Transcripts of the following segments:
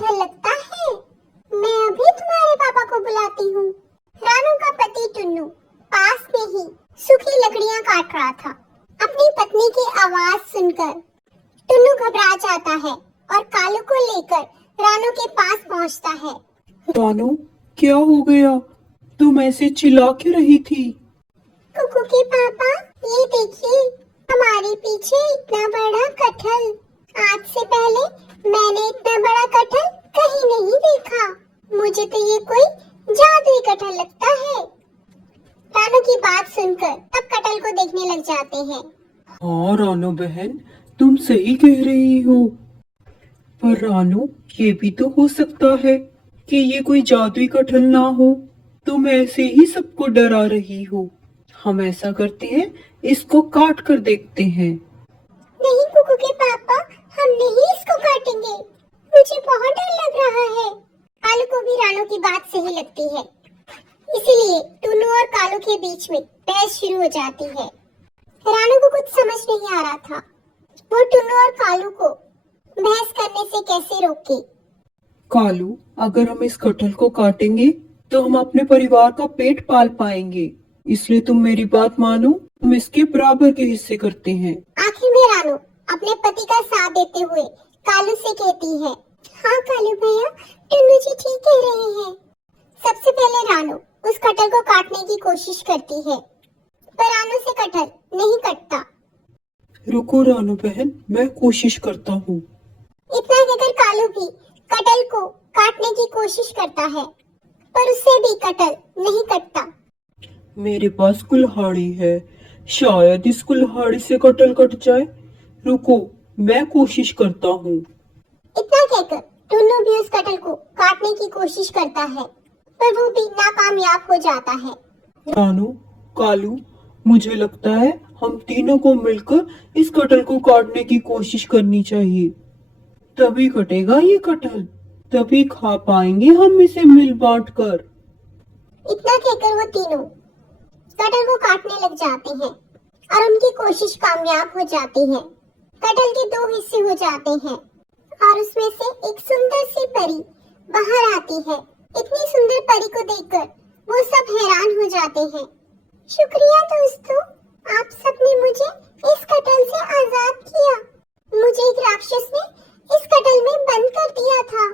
कटहल लगता है। मैं अभी तुम्हारे पापा को बुलाती हूँ। रानू का पति टुन्नू पास में ही सूखी लकड़ियाँ काट रहा था। अपनी पत्नी की आवाज सुनकर टुन्नू घबरा जाता है और कालू को लेकर रानू के पास पहुँचता है। रानू, क्या हो गया? तुम ऐसे चिल्ला क्यों रही थी? कुकू के पापा, ये देखिए, हमारे पीछे इतना बड़ा कटहल। आज से पहले मैंने इतना बड़ा कटहल कहीं नहीं देखा। मुझे तो ये कोई जादुई कटहल लगता है। रानू की बात सुनकर अब कटहल को देखने लग जाते हैं। हाँ रानू बहन, तुम सही कह रही हो। पर रानू, ये भी तो हो सकता है कि ये कोई जादुई कटहल ना हो। तुम ऐसे ही सबको डरा रही हो। हम ऐसा करते हैं, इसको काट कर देखते हैं। नहीं कुकू के पापा, हम नहीं इसको काटेंगे। मुझे बहुत डर लग रहा है। कालू को भी रानू की बात सही लगती है, इसीलिए टुन्नू और कालू के बीच में बहस शुरू हो जाती है। रानू को कुछ समझ नहीं आ रहा था, वो टुन्नू और कालू को बहस करने से कैसे रोके। कालू, अगर हम इस कटहल को काटेंगे तो हम अपने परिवार का पेट पाल पाएंगे। इसलिए तुम मेरी बात मानो, हम इसके बराबर के हिस्से करते हैं। आखिर में रानू अपने पति का साथ देते हुए कालू से कहती है, हाँ कालू भैया, टुन्नू जी ठीक कह रहे हैं। सबसे पहले रानू उस कटहल को काटने की कोशिश करती है, पर रानू से कटहल नहीं कटता। रुको रानू बहन, मैं कोशिश करता हूँ। इतना कहकर कालू भी कटहल को काटने की कोशिश करता है, पर उससे भी कटहल नहीं कटता। मेरे पास कुल्हाड़ी है, शायद इस कुल्हाड़ी से कटहल कट जाए। रुको, मैं कोशिश करता हूँ। इतना कहकर टुन्नू भी उस कटहल को काटने की कोशिश करता है, पर वो भी नाकामयाब हो जाता है। रानू, कालू, मुझे लगता है हम तीनों को मिलकर इस कटहल को काटने की कोशिश करनी चाहिए। तभी कटेगा ये कटहल, तभी खा पाएंगे हम इसे मिल बांट कर। इतना कहकर वो तीनों कटहल को काटने लग जाते हैं और उनकी कोशिश कामयाब हो जाती है। कटहल के दो हिस्से हो जाते हैं और उसमें से एक सुंदर सी परी बाहर आती है। इतनी सुंदर परी को देखकर वो सब हैरान हो जाते हैं। शुक्रिया दोस्तों, आप सबने मुझे इस कटहल से आजाद किया। मुझे एक राक्षस ने इस कटहल में बंद कर दिया था,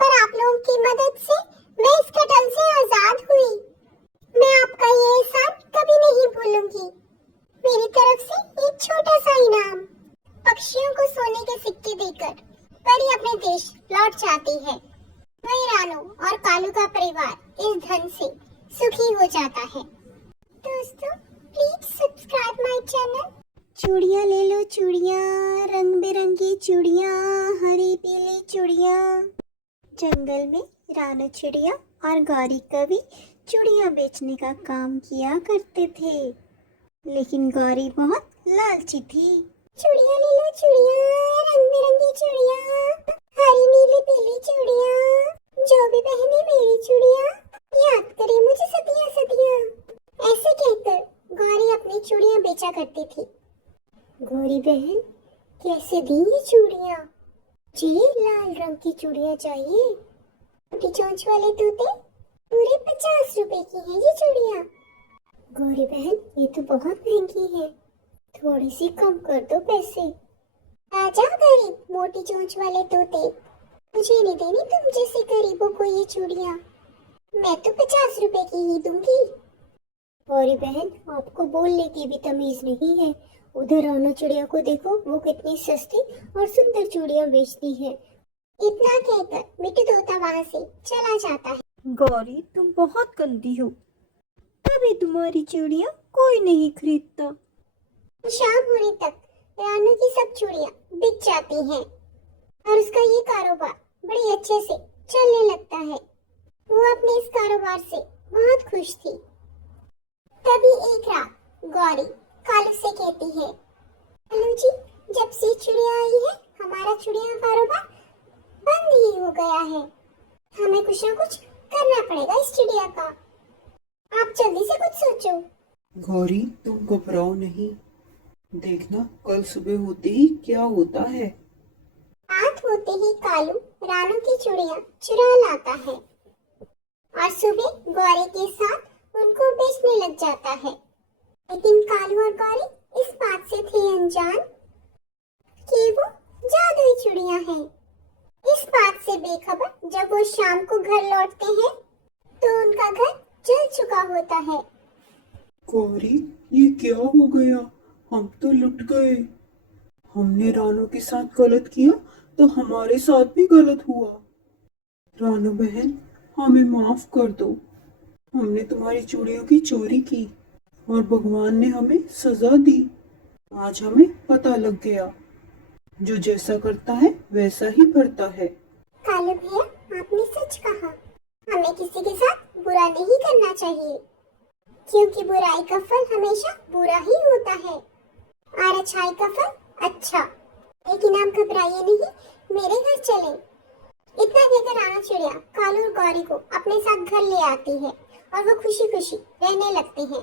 पर आप लोगों की मदद से मैं इस कटहल से आजाद हुई। मैं आपका ये एहसान कभी नहीं भूलूंगी। मेरी तरफ से एक छोटा सा इनाम। पक्षियों को सोने के सिक्के देकर परी अपने देश लौट जाती है। वही रानू और कालू का परिवार इस धन से सुखी हो जाता है। दोस्तों, प्लीज सब्सक्राइब माय चैनल। चूड़ियाँ ले लो चूड़ियाँ, रंग बिरंगी चूड़ियाँ, हरी पीली चूड़ियाँ। जंगल में रानू चिड़िया और गौरी कवि चूड़ियाँ बेचने का काम किया करते थे, लेकिन गौरी बहुत लालची थी। चूड़ियाँ ले लो चूड़ियाँ, रंग बिरंगी चूड़ियाँ, हरी नीली पीली चूड़ियाँ, जो भी पहने मेरी चूड़ियाँ, याद करे मुझे सदियाँ सदियाँ। ऐसे कहकर गौरी अपनी चूड़ियाँ बेचा करती थी। गौरी बहन, कैसे दी ये चूड़ियाँ? जी, लाल रंग की चूड़ियाँ चाहिए। मोटी चोंच वाले तोते, पूरे 50 रुपए की है ये चूड़ियाँ। गौरी बहन, ये तो बहुत महंगी है, थोड़ी सी कम कर दो पैसे। आजा गरीब मोटी चोंच वाले तोते, मुझे नहीं देनी तुम जैसे गरीबों को ये चूड़ियाँ। मैं तो 50 रुपए की ही दूंगी। गौरी बहन, आपको बोलने की भी तमीज नहीं है। उधर रानू चिड़िया को देखो, वो कितनी सस्ती और सुंदर चूड़ियाँ बेचती है। इतना कहकर मिट्टू तोता वहाँ से चला जाता है। गौरी, तुम बहुत गंदी हो, तभी तुम्हारी चूड़ियाँ कोई नहीं खरीदता। शाम होने तक रानू की सब चूड़ियाँ बिक जाती हैं और उसका ये कारोबार बड़े अच्छे से चलने लगता है। वो अपने इस कारोबार से बहुत खुश थी। तभी एक रात गौरी कालू से कहती है, कालू जी, जब से चिड़िया आई है हमारा चिड़िया कारोबार बंद ही हो गया है। हमें कुछ ना कुछ करना पड़ेगा इस चिड़िया का। आप जल्दी से कुछ सोचो। गौरी, तुम घबराओ नहीं, देखना कल सुबह होते ही क्या होता है। रात होते ही कालू रानू की चूड़ियां चुरा लाता है और सुबह गौरी के साथ उनको बेचने लग जाता है। लेकिन कालू और गौरी इस बात से थे अनजान कि वो जादुई चूड़ियां हैं। इस बात से बेखबर जब वो शाम को घर लौटते हैं तो उनका घर जल चुका होता है। गौरी, ये क्या हो गया? हम तो लुट गए। हमने रानू के साथ गलत किया तो हमारे साथ भी गलत हुआ। रानू बहन, हमें माफ कर दो। हमने तुम्हारी चूड़ियों की चोरी की और भगवान ने हमें सजा दी। आज हमें पता लग गया, जो जैसा करता है वैसा ही भरता है। कालू भैया, आपने सच कहा। हमें किसी के साथ बुरा नहीं करना चाहिए, क्योंकि बुराई का फल हमेशा बुरा ही होता है और अच्छाई का फल अच्छा। लेकिन आप घबराइए नहीं, मेरे घर चलें। इतना कहकर राणा चिड़िया कालू और गौरी को अपने साथ घर ले आती है और वो खुशी खुशी रहने लगते हैं।